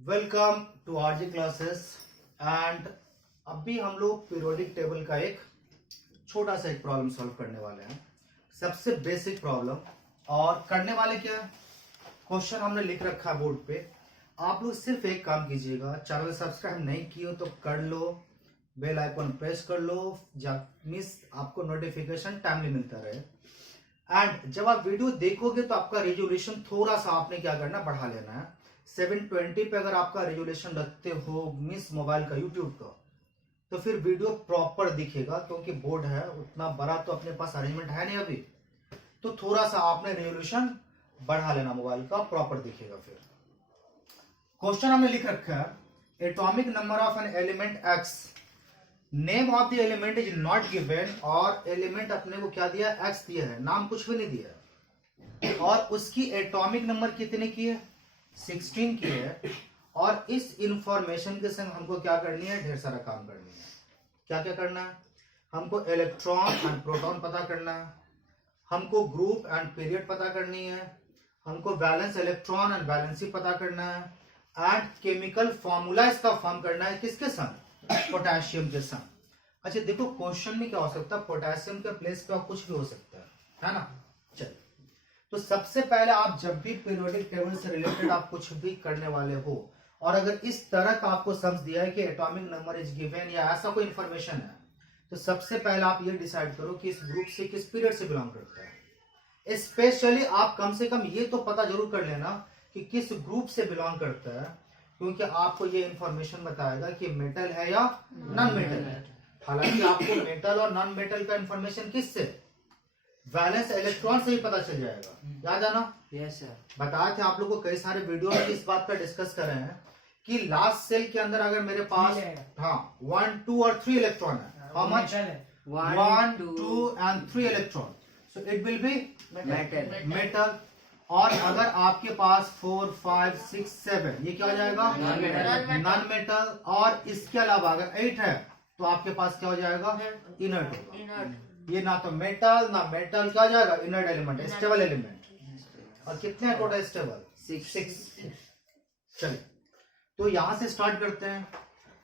Welcome to RG classes. And अभी हम लोग पीरियोडिक टेबल का एक छोटा सा एक प्रॉब्लम सॉल्व करने वाले हैं, सबसे बेसिक प्रॉब्लम। और करने वाले क्या, क्वेश्चन हमने लिख रखा है बोर्ड पे। आप लोग सिर्फ एक काम कीजिएगा, चैनल सब्सक्राइब नहीं किए हो तो कर लो, बेल आइकन प्रेस कर लो, मिस आपको नोटिफिकेशन टाइमली मिलता रहे। एंड जब आप वीडियो देखोगे तो आपका रेजोल्यूशन थोड़ा सा आपने क्या करना, बढ़ा लेना है। 720 पे अगर आपका रेजोल्यूशन रखते हो मिस मोबाइल का, यूट्यूब का, तो फिर वीडियो प्रॉपर दिखेगा, क्योंकि बोर्ड है उतना बड़ा तो अपने पास अरेंजमेंट है नहीं अभी, तो थोड़ा सा आपने रेजोल्यूशन बढ़ा लेना, मोबाइल का प्रॉपर दिखेगा। फिर क्वेश्चन हमने लिख रखा है, atomic number of an element x, name of the element is not given. और एलिमेंट अपने को क्या दिया, एक्स दिया है, नाम कुछ भी नहीं दिया, और उसकी एटॉमिक नंबर कितने की है, 16 की है। और इस इंफॉर्मेशन के संग हमको क्या करनी है, ढेर सारा काम करनी है। क्या क्या करना है, हमको इलेक्ट्रॉन एंड प्रोटॉन पता करना है, हमको ग्रुप एंड पीरियड पता करनी है, हमको बैलेंस इलेक्ट्रॉन एंड बैलेंसी पता करना है, एंड केमिकल फॉर्मूला इसका फॉर्म करना है, किसके संग, पोटेशियम के संग। अच्छा देखो, क्वेश्चन में क्या हो सकता है, पोटेशियम के प्लेस पे कुछ भी हो सकता है ना। चलिए, तो सबसे पहले आप जब भी पीरियोडिक टेबल से रिलेटेड आप कुछ भी करने वाले हो, और अगर इस तरह का आपको समझ दिया है कि एटॉमिक नंबर इज गिवन या ऐसा कोई इंफॉर्मेशन है, तो सबसे पहले आप ये डिसाइड करो कि इस ग्रुप से किस पीरियड से बिलोंग करता है। स्पेशली आप कम से कम ये तो पता जरूर कर लेना कि किस ग्रुप से बिलोंग करता है, क्योंकि आपको ये इंफॉर्मेशन बताएगा कि मेटल है या नॉन मेटल है। हालांकि आपको मेटल और नॉन मेटल का इंफॉर्मेशन किससे, वैलेंस इलेक्ट्रॉन से ही पता चल जाएगा। याद आना, यस सर। बताए थे आप लोगों को कई सारे वीडियो में इस बात पर डिस्कस कर रहे हैं कि लास्ट सेल के अंदर अगर मेरे पास 1, 2 और 3 इलेक्ट्रॉन है, how much, 1, 2 and 3 electron, so it will B metal. और अगर आपके पास 4, 5, 6, 7, ये क्या हो जाएगा, नॉन मेटल। और इसके अलावा अगर 8 है तो आपके पास क्या हो जाएगा, इनर्ट होगा। ये ना तो मेटल ना मेटल, क्या हो जाएगा, इनर्ट एलिमेंट, स्टेबल एलिमेंट। और कितने हैं टोटल स्टेबल, 6। चलिए, तो यहां से स्टार्ट करते हैं।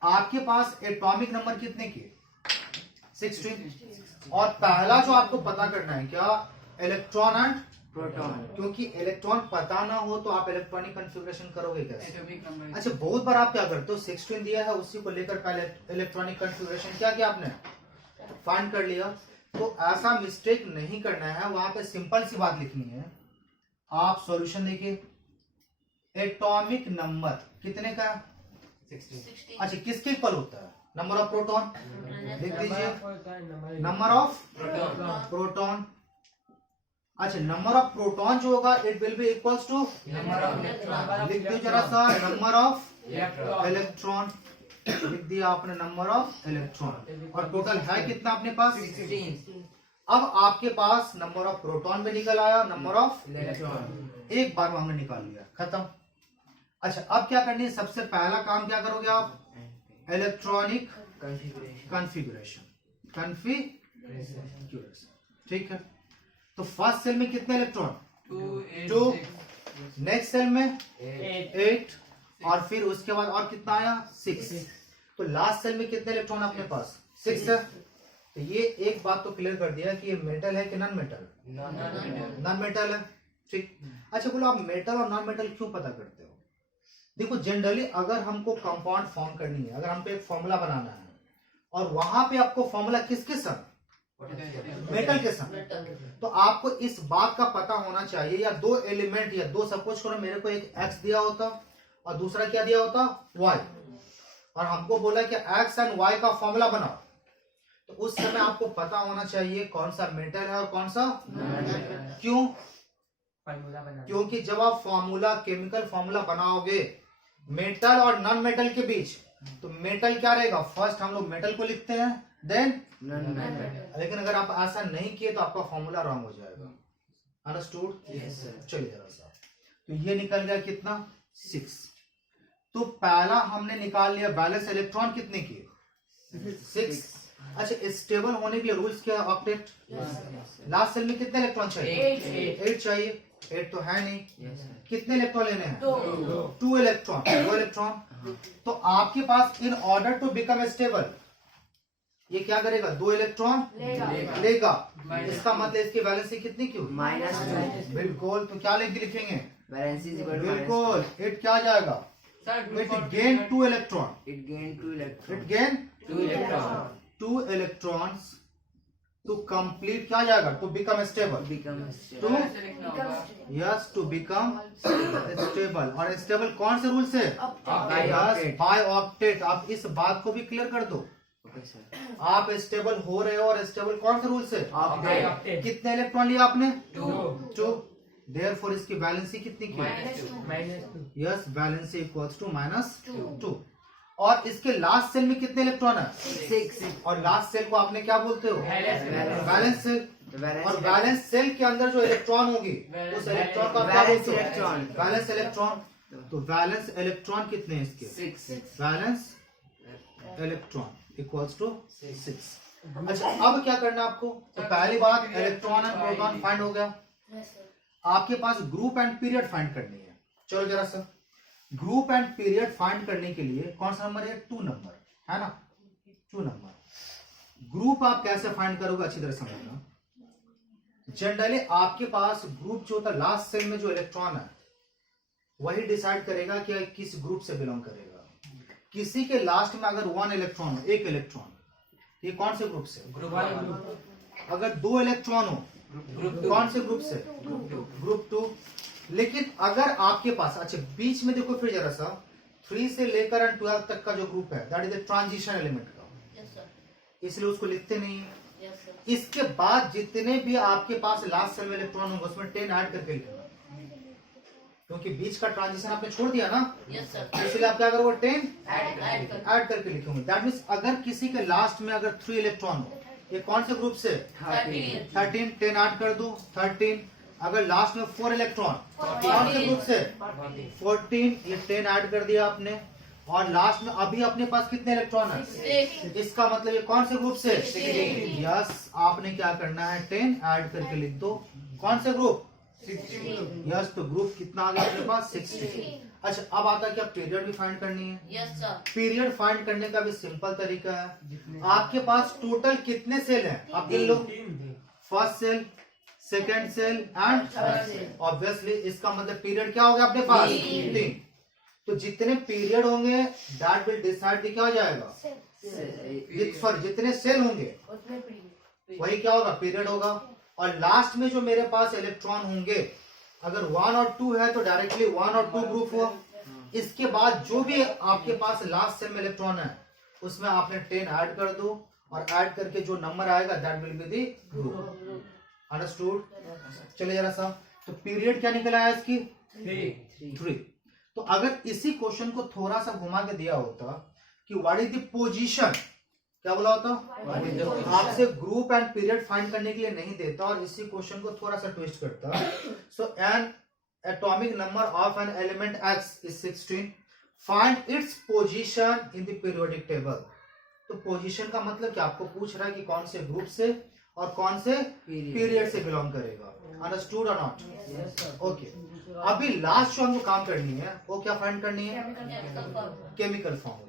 आपके पास एटॉमिक नंबर कितने की, 16। और पहला जो आपको पता करना है क्या, इलेक्ट्रॉन एंड प्रोटॉन। क्योंकि इलेक्ट्रॉन पता ना हो तो आप इलेक्ट्रॉनिक कॉन्फ़िगरेशन करोगे कैसे। अच्छा, बहुत बार आप क्या करते हो, 16 दिया है उसी को लेकर पहले इलेक्ट्रॉनिक कॉन्फ़िगरेशन क्या किया आपने, फाइंड कर लिया। तो ऐसा मिस्टेक नहीं करना है, वहां पे सिंपल सी बात लिखनी है। आप सॉल्यूशन देखिए, एटॉमिक नंबर कितने का, 16। अच्छा, किसके इक्वल होता है, नंबर ऑफ प्रोटॉन, लिख दीजिए नंबर ऑफ प्रोटॉन। अच्छा, नंबर ऑफ प्रोटॉन जो होगा it will be equals to number of electron, लिख दो जरा सा, नंबर ऑफ इलेक्ट्रॉन, लिख दिया आपने नंबर ऑफ इलेक्ट्रॉन। और टोटल है कितना अपने पास, 16। अब आपके पास नंबर ऑफ प्रोटॉन भी निकल आया, नंबर ऑफ इलेक्ट्रॉन एक बार में हमने निकाल लिया, खत्म। अच्छा, अब क्या करनी है, सबसे पहला काम क्या करोगे आप, इलेक्ट्रॉनिक कॉन्फ़िगरेशन, ठीक है। तो फर्स्ट सेल में कितने इलेक्ट्रॉन, 2, नेक्स्ट सेल में 8, और फिर उसके बाद और कितना आया, 6। तो लास्ट सेल में कितने इलेक्ट्रॉन अपने पास, 6 है। तो ये एक बात तो क्लियर कर दिया कि ये मेटल है कि नॉन मेटल, नॉन मेटल है, ठीक। अच्छा बोलो, आप मेटल और नॉन मेटल क्यों पता करते हो। देखो, जनरली अगर हमको कंपाउंड फॉर्म करनी है, अगर हमको एक फॉर्मूला बनाना है, और वहां पे आपको फॉर्मूला किसके संग, मेटल के संग, तो आपको इस बात का पता होना चाहिए, या दो एलिमेंट, या दो, सपोज करो मेरे को एक एक्स दिया होता और दूसरा क्या दिया होता, वाई, और हमको बोला कि एक्स एंड वाई का फॉर्मूला बनाओ, तो उस समय आपको पता होना चाहिए कौन सा मेटल है और कौन सा, क्यों, क्योंकि जब आप फॉर्मूला, केमिकल फॉर्मूला बनाओगे मेटल और नॉन मेटल के बीच, तो मेटल क्या रहेगा, फर्स्ट हम लोग मेटल को लिखते हैं, देन नॉन मेटल। लेकिन अगर आप ऐसा नहीं किए तो आपका फॉर्मूला रॉन्ग हो जाएगा, अंडरस्टूड, यस सर। चलिए जरा सा, तो ये निकल गया कितना, 6। तो पहला हमने निकाल लिया, बैलेंस इलेक्ट्रॉन कितने की, 6। अच्छा, स्टेबल होने के लिए रूल्स क्या, ऑक्टेट। लास्ट सेल में कितने इलेक्ट्रॉन चाहिए, 8 चाहिए। 8 तो है नहीं। Yes, sir. कितने इलेक्ट्रॉन लेने हैं? 2 2 इलेक्ट्रॉन, 2 इलेक्ट्रॉन। तो आपके पास in order to become stable ये क्या करेगा? 2 इलेक्ट्रॉन लेगा। इसका मतलब इसकी वैलेंसी कितनी क्यों? -2. बिल्कुल। तो क्या लिखेंगे? Valence is equal to बिल्कुल। इट क्या जाएगा? It gain 2 electron. It gained 2 electrons. It gain 2 electrons. 2 electrons to complete क्या जाएगा? To become stable. Become to stable. Yes to become stable. और स्टेबल कौन से रूल से? By यस octet. By octet. आप इस बात को भी क्लियर कर दो। Okay, sir. आप स्टेबल हो रहे हो और स्टेबल कौन से रूल से? Octet. कितने इलेक्ट्रॉन लिया आपने? 2 2। देयरफॉर इसकी वैलेंसी कितनी की? -2 यस वैलेंसी इक्वल्स टू -2। और इसके लास्ट सेल में कितने इलेक्ट्रॉन है? 6. और लास्ट सेल को आपने क्या बोलते हो? Valence shell. The valence और वैलेंस सेल के अंदर जो इलेक्ट्रॉन होगी उस इलेक्ट्रॉन का क्या Valence बोलते हो? electron. Valence electron. तो वैलेंस इलेक्ट्रॉन कितने हैं इसके? 6. Valence electron equals to 6। अच्छा अब क्या करना है आपको? तो पहली बात इलेक्ट्रॉन एंड प्रोटॉन फाइंड हो गया। आपके पास ग्रुप एंड पीरियड फाइंड करनी है। चलो जरा सा ग्रुप एंड पीरियड फाइंड करने के लिए कौन सा नंबर है? 2 नंबर है ना। 2 नंबर। ग्रुप आप कैसे फाइंड करोगे अच्छी तरह समझना। जनरली आपके पास ग्रुप जो होता है लास्ट सेल में जो इलेक्ट्रॉन है वही डिसाइड करेगा कि किस ग्रुप से बिलोंग करेगा। किसी के लास्ट में अगर 1 इलेक्ट्रॉन हो, 1 इलेक्ट्रॉन, ये कौन से ग्रुप से? अगर 2 इलेक्ट्रॉन हो कौन से ग्रुप से? ग्रुप 2। लेकिन अगर आपके पास अच्छा बीच में देखो फिर जरा सा 3 से लेकर 12 तक का जो ग्रुप है that is the transition element का, इसलिए उसको लिखते नहीं है। इसके बाद जितने भी आपके पास लास्ट सेल में इलेक्ट्रॉन होंगे उसमें 10 ऐड करके लिखना, क्योंकि बीच का ट्रांजिशन आपने छोड़ दिया ना। इसलिए आप क्या करोगे? 10 ऐड करके लिखोगे। दैट मीन्स अगर किसी के लास्ट में अगर 3 इलेक्ट्रॉन हो, ये कौन से ग्रुप से? 13। 10 ऐड कर दो 13। अगर लास्ट में 4 इलेक्ट्रॉन कौन से ग्रुप से? 14। ये 10 ऐड कर दिया आपने। और लास्ट में अभी अपने पास कितने इलेक्ट्रॉन है? इसका मतलब ये कौन से ग्रुप से? 16। यस आपने क्या करना है? 10 ऐड करके लिख दो। कौन से ग्रुप? 16। यस तो ग्रुप कितना आ गया अपने पास? 16। अच्छा अब आता है क्या पीरियड भी फाइंड करनी है। पीरियड फाइंड करने का भी सिंपल तरीका है। आपके पास टोटल कितने सेल हैं? आप गिन लो। First cell, second cell and third cell. Obviously इसका मतलब पीरियड क्या हो गया अपने पास? 3। तो जितने पीरियड होंगे दैट विल डिसाइड क्या हो जाएगा? सॉरी जितने सेल होंगे वही क्या होगा? पीरियड होगा। और लास्ट में जो मेरे पास इलेक्ट्रॉन होंगे अगर 1 और 2 है तो डायरेक्टली 1 और 2 ग्रुप हुआ। इसके बाद जो भी आपके पास लास्ट सेल में इलेक्ट्रॉन है उसमें आपने 10 ऐड कर दो और ऐड करके जो नंबर आएगा that will be the group. Understood? चलिए जरा सा तो पीरियड क्या निकल आया इसकी? 3। तो अगर इसी क्वेश्चन को थोड़ा सा घुमा के दिया होता कि व्हाट इज द पोजीशन, क्या बोला होता? आपसे ग्रुप एंड पीरियड फाइंड करने के लिए नहीं देता और इसी क्वेश्चन को थोड़ा सा ट्विस्ट करता। So an atomic number of an element X is 16, find its position in the periodic table. तो पोजीशन का मतलब क्या? आपको पूछ रहा है कि कौन से ग्रुप से और कौन से पीरियड से बिलोंग करेगा। अंडरस्टूड और नॉट? ओके अभी लास्ट जो हमको काम करनी है वो क्या फाइंड करनी है? Chemical formula.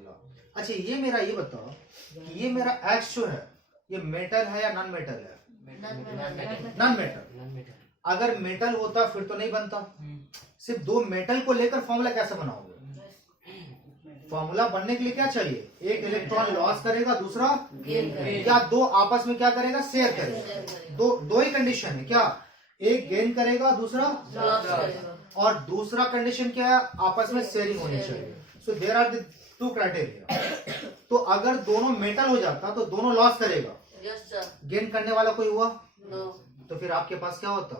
अच्छा ये मेरा ये बताओ कि ये मेरा एक्स जो है ये मेटल है या नॉन मेटल है? Non metal. अगर मेटल होता फिर तो नहीं बनता। सिर्फ 2 मेटल को लेकर फॉर्मूला कैसे बनाओगे? फॉर्मूला बनने के लिए क्या चाहिए? एक इलेक्ट्रॉन लॉस करेगा दूसरा या 2 आपस में क्या करेगा? शेयर करेगा। दो ही कंडीशन है क्या? एक गेन करेगा दूसरा और दूसरा कंडीशन क्या है? आपस में शेयरिंग होनी चाहिए। So there are the 2 criteria. तो अगर दोनों मेटल हो जाता तो दोनों लॉस करेगा, गेन करने वाला कोई हुआ तो फिर आपके पास क्या होता?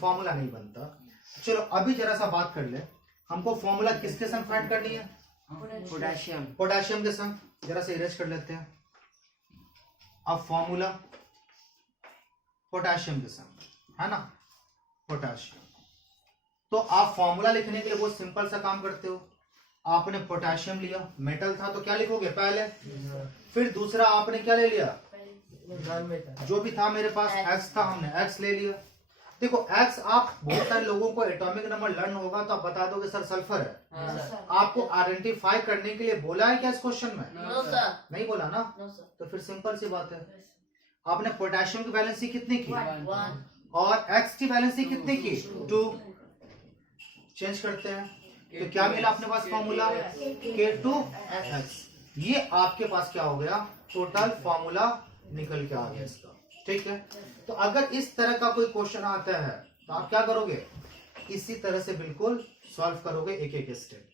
फॉर्मूला नहीं बनता। चलो अभी जरा सा बात कर ले, हमको फॉर्मूला किसके संग फाइंड करनी है? पोटेशियम के संग। जरा से इरेज कर लेते हैं। अब फॉर्मूला पोटेशियम के संग है ना, पोटेशियम। तो आप फॉर्मूला लिखने के लिए बहुत सिंपल सा काम करते हो। आपने पोटेशियम लिया, मेटल था तो क्या लिखोगे पहले, फिर दूसरा आपने क्या ले लिया? जो भी था मेरे पास एक्स था, हमने एक्स ले लिया। देखो एक्स, आप बहुत सारे लोगों को एटॉमिक नंबर लर्न होगा तो आप बता दोगे सर सल्फर है। हाँ सर। आपको आइडेंटिफाई करने के लिए बोला है क्या इस क्वेश्चन में? No sir. नहीं बोला ना, नो सर, तो फिर सिंपल सी बात है। आपने पोटेशियम की वैलेंसी कितनी की 1 और एक्स की वैलेंसी कितनी की 2। चेंज करते हैं तो क्या मिला अपने पास फॉर्मूला K2X। ये आपके पास क्या हो गया, टोटल फॉर्मूला निकल के आ गया इसका। ठीक है, तो अगर इस तरह का कोई क्वेश्चन आता है तो आप क्या करोगे, इसी तरह से बिल्कुल सॉल्व करोगे एक एक स्टेप।